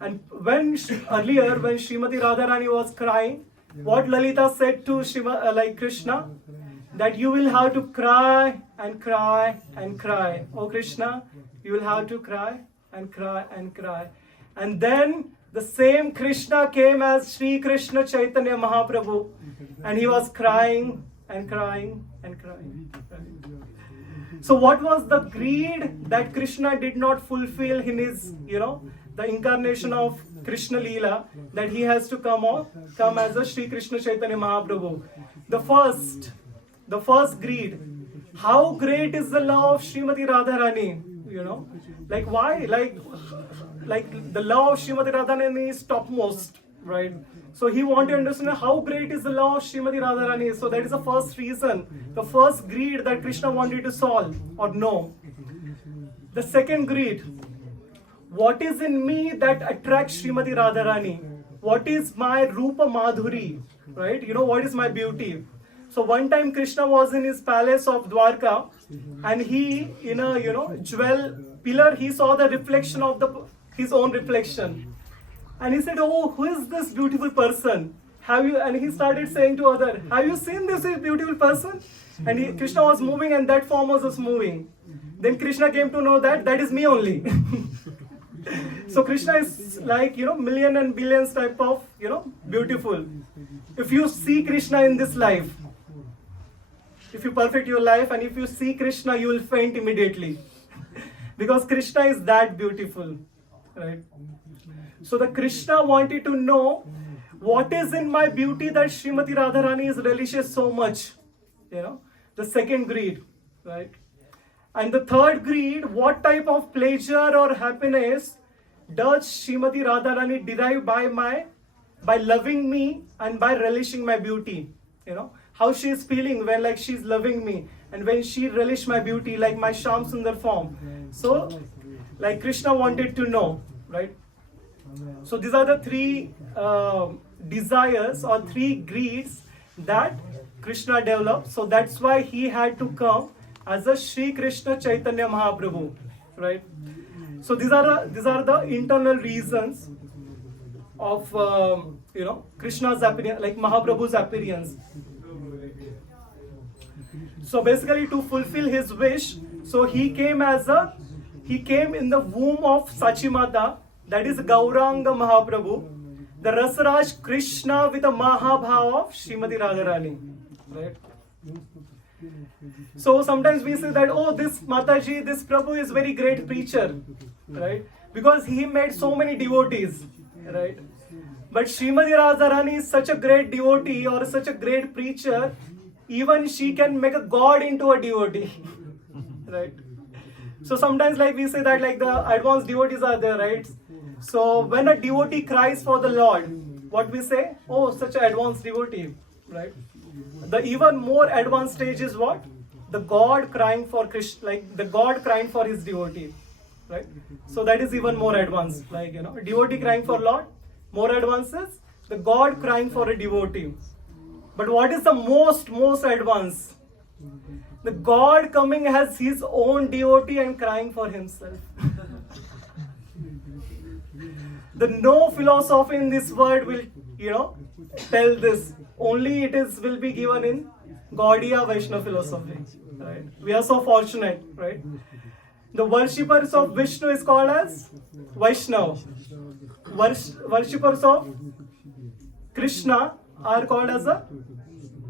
And earlier when Srimati Radharani was crying, what Lalita said to Krishna, that you will have to cry and cry and cry. Oh Krishna, you will have to cry and cry and cry. And then the same Krishna came as Sri Krishna Chaitanya Mahaprabhu, and he was crying and crying and crying. So what was the greed that Krishna did not fulfill in his, the incarnation of Krishna Leela, that he has to come as a Sri Krishna Chaitanya Mahaprabhu? The first greed. How great is the love of Srimati Radharani? Like why? Like the love of Srimati Radharani is topmost, right? So he wanted to understand how great is the love of Srimati Radharani. So that is the first reason, the first greed that Krishna wanted to solve or know. The second greed. What is in me that attracts Srimati Radharani? What is my Rupa Madhuri? Right? What is my beauty? So one time Krishna was in his palace of Dwarka, and he, in a jewel pillar, he saw the reflection of his own reflection. And he said, "Oh, who is this beautiful person? And he started saying to other, "Have you seen this beautiful person?" And Krishna was moving, and that form was just moving. Then Krishna came to know that is me only. So Krishna is like, million and billions type of, beautiful. If you see Krishna in this life, if you perfect your life and if you see Krishna, you will faint immediately. Because Krishna is that beautiful, right? So the Krishna wanted to know what is in my beauty that Srimati Radharani is relishes so much. The second greed, right? And the third greed, what type of pleasure or happiness does Srimati Radharani derive by loving me and by relishing my beauty? How she is feeling when she's loving me and when she relish my beauty, like my Sham Sundar form. So like Krishna wanted to know, right? So these are the three desires or three greeds that Krishna developed. So that's why he had to come as a Sri Krishna Chaitanya Mahaprabhu, right? So these are the internal reasons of Krishna's appearance, like Mahaprabhu's appearance. So basically, to fulfill his wish, so he came in the womb of Sachimata, that is Gauranga Mahaprabhu, the Rasaraj Krishna with a Mahabhava of Srimati Radharani, right? So sometimes we say that, oh, this Mataji, this Prabhu is very great preacher, right? Because he made so many devotees. right? But Srimati Radharani is such a great devotee or such a great preacher, even she can make a god into a devotee, right? So sometimes like we say that like the advanced devotees are there, right? So when a devotee cries for the Lord, what we say? Oh, such an advanced devotee, right? The even more advanced stage is what? The God crying for Krishna, like the God crying for his devotee, right? So that is even more advanced, like a devotee crying for Lord. More advances, the God crying for a devotee. But what is the most advanced? The God coming as his own devotee and crying for himself. The no philosophy in this world will, tell this. Only it will be given in Gaudiya Vaishnava philosophy. Right? We are so fortunate, right? The worshippers of Vishnu is called as Vaishnava. Worshippers of Krishna are called as a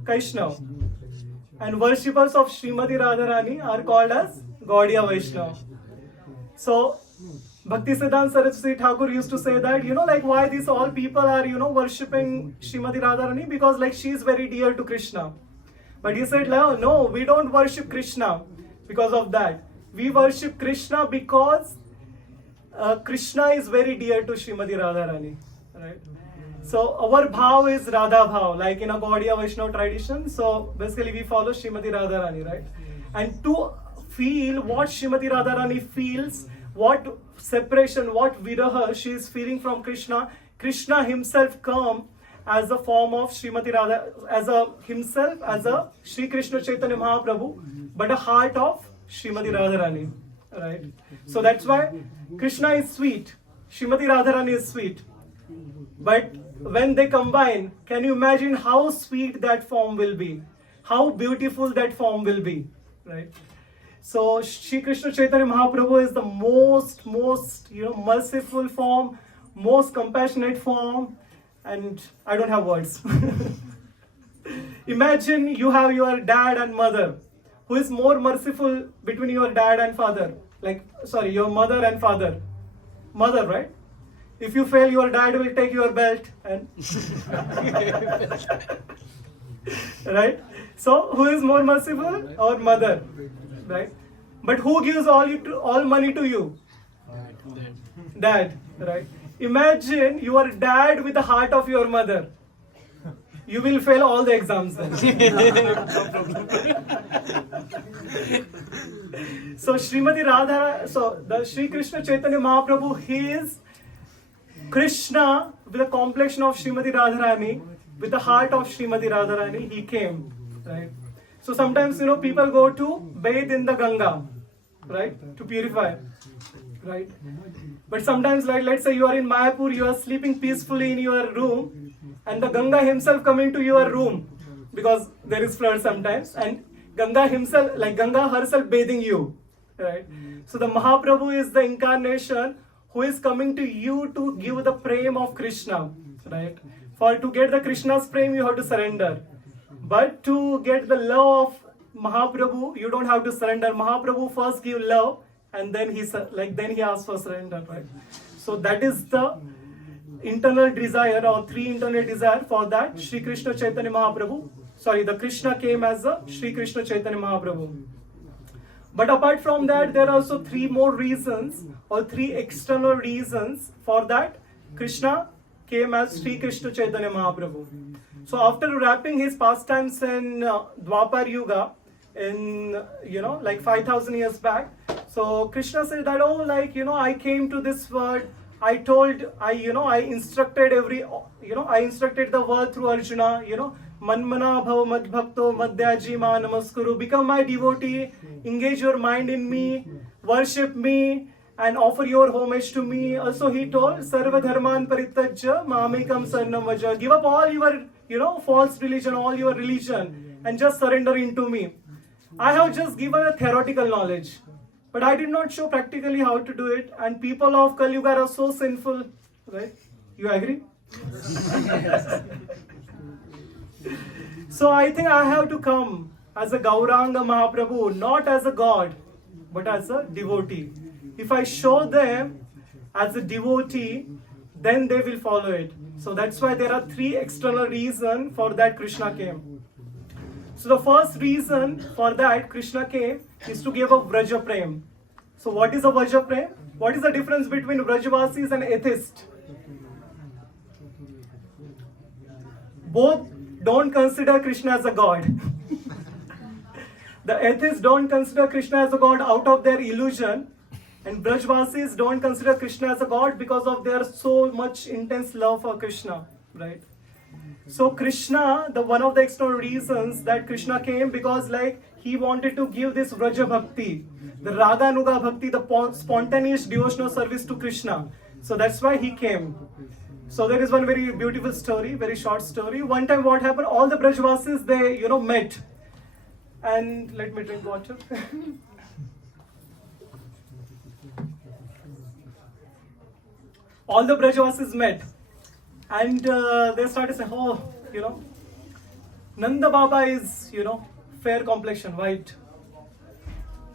Vaishnava. And worshippers of Srimati Radharani are called as Gaudiya Vaishnava. So, Bhaktisiddhanta Saraswati Thakur used to say that, like why these all people are, worshipping Srimati Radharani because like she is very dear to Krishna. But he said, no, we don't worship Krishna because of that. We worship Krishna because Krishna is very dear to Srimati Radharani, right? So our bhav is Radha bhav, like in a Gaudiya Vaishnava tradition. So basically we follow Srimati Radharani, right? And to feel what Srimati Radharani feels, what separation, what viraha she is feeling from Krishna, Krishna himself come as a form of Srimati Radha, as a Sri Krishna Chaitanya Mahaprabhu, but a heart of Srimati Radharani, right? So that's why Krishna is sweet, Srimati Radharani is sweet. But when they combine, can you imagine how sweet that form will be? How beautiful that form will be, right? So Sri Krishna Chaitanya Mahaprabhu is the most merciful form, most compassionate form, and I don't have words. Imagine you have your dad and mother. Who is more merciful between your dad and father? Your mother and father. Mother, right? If you fail, your dad will take your belt and right? So who is more merciful? Our mother, right? But who gives all money to you? Dad, right? Imagine your dad with the heart of your mother. You will fail all the exams then. So Srimati Radha, so the Sri Krishna Chaitanya Mahaprabhu, he is Krishna with the complexion of Srimati Radharani, with the heart of Srimati Radharani, he came, right? So sometimes, people go to bathe in the Ganga, right? To purify, right? But sometimes, like, let's say you are in Mayapur, you are sleeping peacefully in your room, and the Ganga himself come into your room, because there is flood sometimes, and Ganga herself bathing you, right? So the Mahaprabhu is the incarnation who is coming to you to give the prem of Krishna, right? To get the Krishna's prem, you have to surrender. But to get the love of Mahaprabhu, you don't have to surrender. Mahaprabhu first give love, and then he asks for surrender, right? So that is the internal desire, or three internal desire for that Sri Krishna Chaitanya Mahaprabhu. The Krishna came as a Sri Krishna Chaitanya Mahaprabhu. But apart from that, there are also three more reasons, or three external reasons for that Krishna came as Sri Krishna Chaitanya Mahaprabhu. So after wrapping his pastimes in Dwapar Yuga, in 5,000 years back, so Krishna said that, I came to this world, I instructed the world through Arjuna, Manmana bhava mad bhakto madhyaji ma namaskuru, become my devotee, engage your mind in me, worship me, and offer your homage to me. Also he told, Sarva dharman parityajya mamekam sarnam vaja, give up all your, false religion, all your religion, and just surrender into me. I have just given a theoretical knowledge, but I did not show practically how to do it, and people of Kali Yuga are so sinful, right? You agree? So I think I have to come as a Gauranga Mahaprabhu, not as a god, but as a devotee. If I show them as a devotee then they will follow it. So that's why there are three external reasons for that Krishna came. So the first reason for that Krishna came is to give a Vraja Prem. So what is a Vraja Prem? What is the difference between Vrajavasis and atheists? Both don't consider Krishna as a god. The atheists don't consider Krishna as a god out of their illusion, and Brajvasis don't consider Krishna as a god because of their so much intense love for Krishna, right? So Krishna, the one of the external reasons that Krishna came, because like he wanted to give this Vraja Bhakti, the Raga Nuga Bhakti, the spontaneous devotional service to Krishna. So that's why he came. So there is one very beautiful story, very short story. One time what happened, all the Brajvasis, they, met. And let me drink water. All the Brajavasis met. And they started saying, Nanda Baba is, fair complexion, white.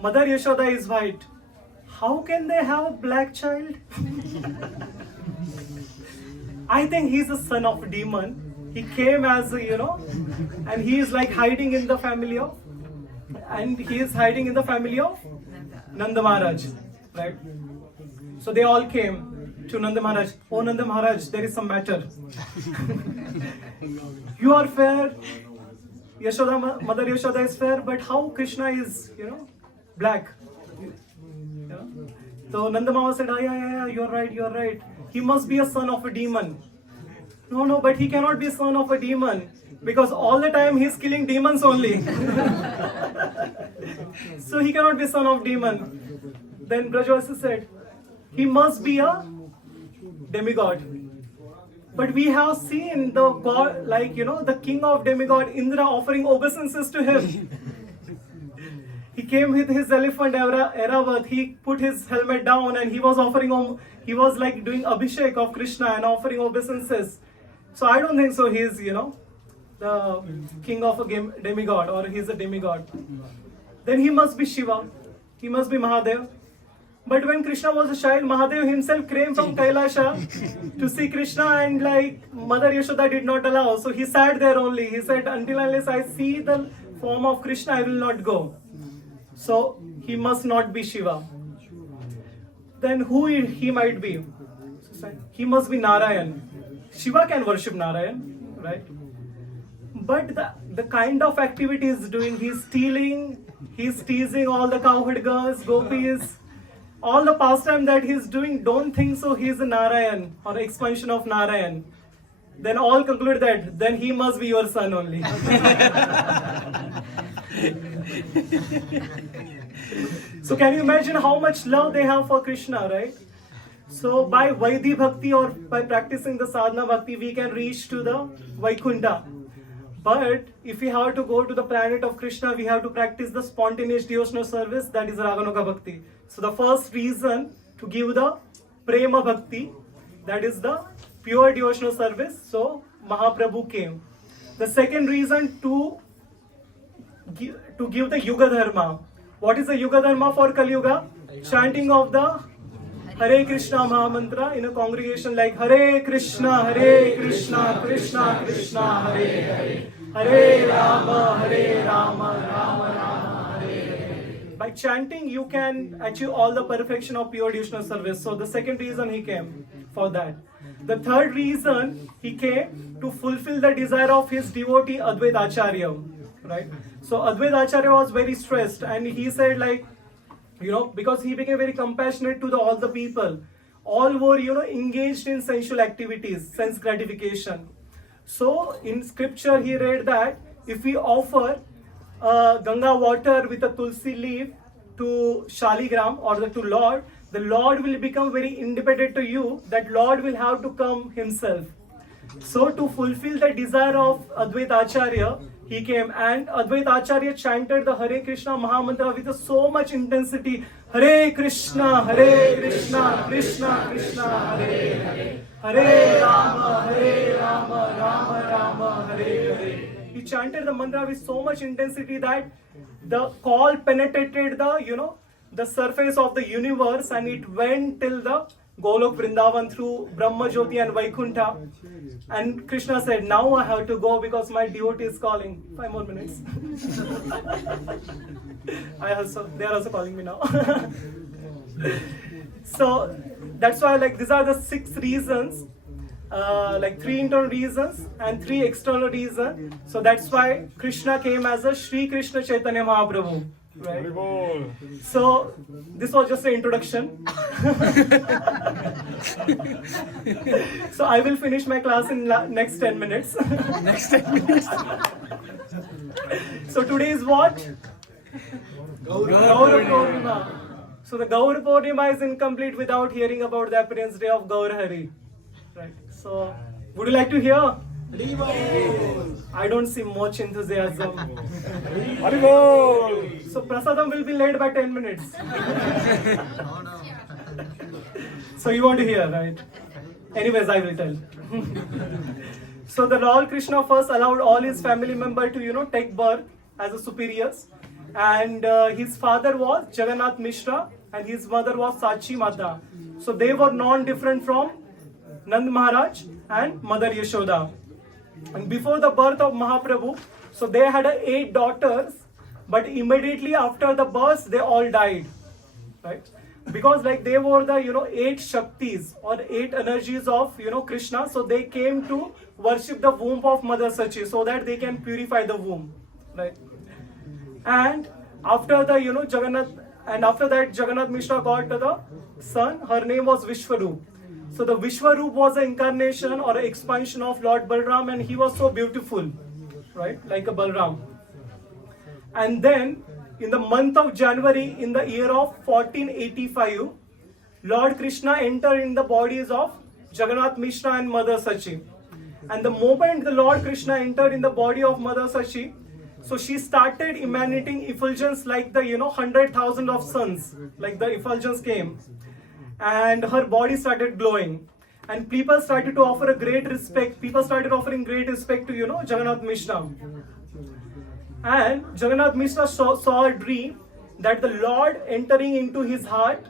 Mother Yashoda is white. How can they have a black child? I think he's a son of a demon. He came as, and he is like hiding in the family of, Nanda Maharaj, right? So they all came to Nanda Maharaj. Oh Nanda Maharaj, there is some matter. You are fair. Mother Yashoda is fair, but how Krishna is, black? So Nanda Mama said, yeah, you're right. He must be a son of a demon. No, but he cannot be a son of a demon, because all the time he's killing demons only. So he cannot be son of demon. Then Brajavasi said, he must be a demigod. But we have seen the god, the king of demigod, Indra, offering obeisances to him. He came with his elephant Airavat, he put his helmet down and he was doing Abhishek of Krishna and offering obeisances. So I don't think so he's, the king of a demigod, or he's a demigod. Then he must be Shiva, he must be Mahadev. But when Krishna was a child, Mahadev himself came from Kailasha to see Krishna, and Mother Yashoda did not allow. So he sat there only. He said, until unless I see the form of Krishna, I will not go. So he must not be Shiva. Then who he might be? He must be Narayan. Shiva can worship Narayan, right? But the kind of activity he's doing, he's stealing, he's teasing all the cowherd girls, gopis, all the pastime that he's doing, don't think so he's a Narayan or expansion of Narayan. Then all conclude that then he must be your son only. So can you imagine how much love they have for Krishna, right? So by Vaidhi Bhakti, or by practicing the Sadhana Bhakti, we can reach to the Vaikunta. But if we have to go to the planet of Krishna, we have to practice the spontaneous devotional service, that is Raganuga Bhakti. So the first reason to give the Prema Bhakti, that is the pure devotional service, so Mahaprabhu came. The second reason to give the Yuga Dharma. What is the Yuga Dharma for Kali Yuga? Chanting of the Hare Krishna Mahamantra in a congregation like Hare Krishna, Krishna Krishna, Hare Hare, Hare Rama, Rama Rama, Hare Hare. By chanting, you can achieve all the perfection of pure devotional service. So the second reason he came for that. The third reason he came to fulfill the desire of his devotee Advaita Acharya, right? So Advaita Acharya was very stressed, and he said because he became very compassionate to all the people. All were, engaged in sensual activities, sense gratification. So in scripture he read that if we offer Ganga water with a tulsi leaf to Shaligram or to Lord, the Lord will become very independent to you, that Lord will have to come himself. So to fulfill the desire of Advaita Acharya, he came, and Advaita Acharya chanted the Hare Krishna Mahamantra with so much intensity. Hare Krishna, Krishna Krishna, Hare Hare, Hare Rama, Rama Rama, Hare Hare. He chanted the mantra with so much intensity that the call penetrated the surface of the universe, and it went till the Golok Vrindavan through Brahma Jyoti and Vaikuntha. And Krishna said, now I have to go because my devotee is calling. 5 more minutes. They are also calling me now. So that's why like these are the 6 reasons, like 3 internal reasons and 3 external reasons. So that's why Krishna came as a Shri Krishna Chaitanya Mahaprabhu. Right? So this was just an introduction. So I will finish my class in next 10 minutes. Next 10 minutes. So today is what? Gaura Purnima. So the Gaura Purnima is incomplete without hearing about the appearance day of Gaur Hari. Right. So would you like to hear? I don't see much enthusiasm. So Prasadam will be late by 10 minutes. So you want to hear, right? Anyways, I will tell. So the Lord Krishna first allowed all his family members to, take birth as a superiors. And his father was Jagannath Mishra and his mother was Sachi Mata. So they were non-different from Nand Maharaj and Mother Yashoda. And before the birth of Mahaprabhu, so they had 8 daughters, but immediately after the birth, they all died, right? Because like they were the 8 Shaktis or 8 energies of Krishna, so they came to worship the womb of Mother Sachi so that they can purify the womb, right? And after the Jagannath, and after that Jagannath Mishra got the son. Her name was Vishwarup. So the Vishwarup was an incarnation or an expansion of Lord Balram, and he was so beautiful, right? Like a Balram. And then in the month of January in the year of 1485, Lord Krishna entered in the bodies of Jagannath Mishra and Mother Sachi. And the moment the Lord Krishna entered in the body of Mother Sachi, so she started emanating effulgence like the 100,000 of suns, like the effulgence came. And her body started glowing, and people started to offer a great respect. People started offering great respect to Jagannath Mishra. And Jagannath Mishra saw a dream that the Lord entering into his heart,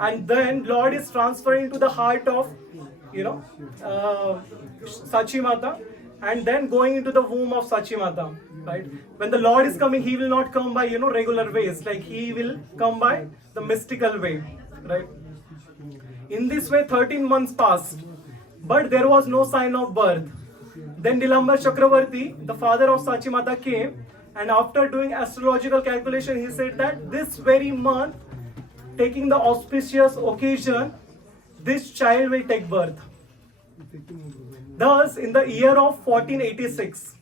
and then Lord is transferring to the heart of Sachi Mata, and then going into the womb of Sachi Mata. Right? When the Lord is coming, he will not come by regular ways. Like he will come by the mystical way. Right? In this way, 13 months passed, but there was no sign of birth. Then Nilambar Chakravarti, the father of Sachi Mata, came, and after doing astrological calculation, he said that this very month, taking the auspicious occasion, this child will take birth. Thus, in the year of 1486,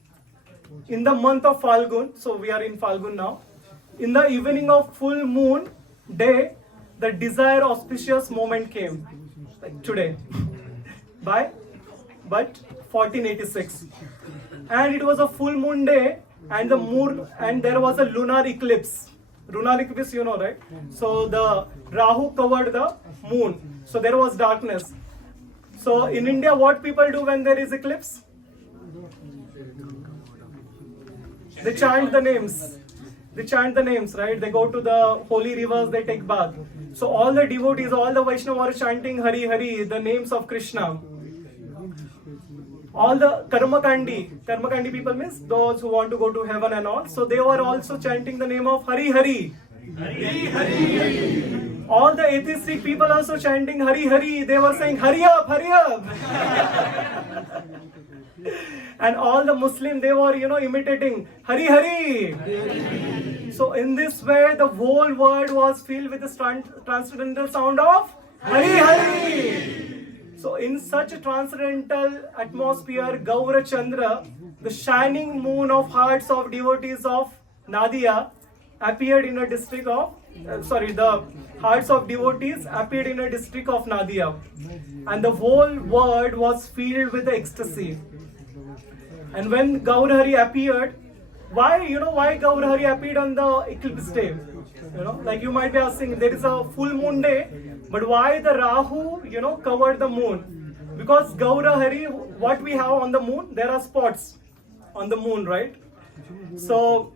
in the month of Falgun, so we are in Falgun now, in the evening of full moon day, the desired auspicious moment came, like today, but 1486, and it was a full moon day, and the moon, and there was a lunar eclipse. Lunar eclipse, right? So the Rahu covered the moon, so there was darkness. So in India, what people do when there is eclipse? They chant the names. They chant the names, right? They go to the holy rivers, they take bath. So all the devotees, all the Vaishnavas are chanting Hari Hari, the names of Krishna. All the Karmakandi people means those who want to go to heaven and all. So they were also chanting the name of Hari Hari. Hari Hari. All the atheistic people also chanting Hari Hari. They were saying Hurry up, hurry up. And all the Muslim, they were, imitating Hari Hari. So in this way, the whole world was filled with the transcendental sound of Hari Hari. So in such a transcendental atmosphere, Gaura Chandra, the shining moon of hearts of devotees of Nadia, appeared in a district of, the hearts of devotees appeared in a district of Nadia. And the whole world was filled with ecstasy. And when Gaurahari appeared, why Gaurahari appeared on the eclipse day? Like you might be asking, there is a full moon day, but why the Rahu, covered the moon? Because Gaurahari, what we have on the moon, there are spots on the moon, right? So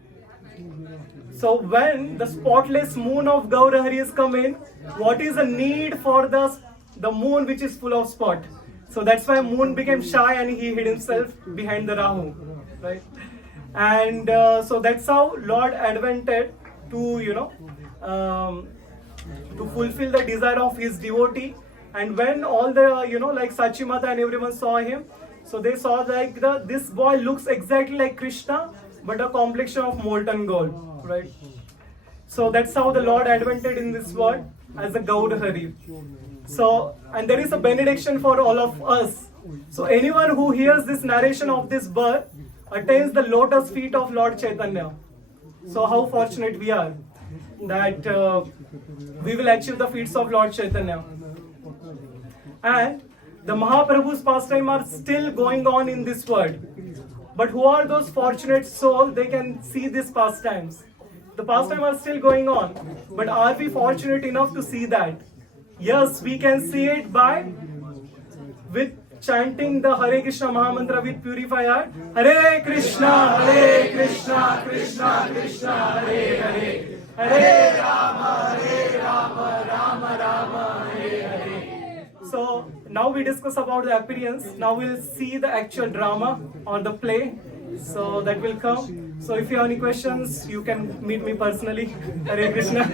when the spotless moon of Gaurahari is coming, what is the need for the the moon which is full of spot. So that's why moon became shy and he hid himself behind the Rahu, right? And so that's how Lord advented to, to fulfill the desire of his devotee. And when all the, like Sachimata and everyone saw him, so they saw like this boy looks exactly like Krishna, but a complexion of molten gold, right? So that's how the Lord advented in this world as a Gaudhari. So, and there is a benediction for all of us. So anyone who hears this narration of this birth attains the lotus feet of Lord Chaitanya. So how fortunate we are that we will achieve the feats of Lord Chaitanya. And the Mahaprabhu's pastime are still going on in this world. But who are those fortunate souls? They can see these pastimes. The pastimes are still going on. But are we fortunate enough to see that? Yes, we can see it with chanting the Hare Krishna Mahamantra with purified heart. Hare Krishna, Krishna Krishna, Hare Hare. Hare Rama, Rama Rama, Hare Hare. So now we discuss about the appearance. Now we'll see the actual drama or the play. So that will come. So if you have any questions, you can meet me personally. Hare Krishna.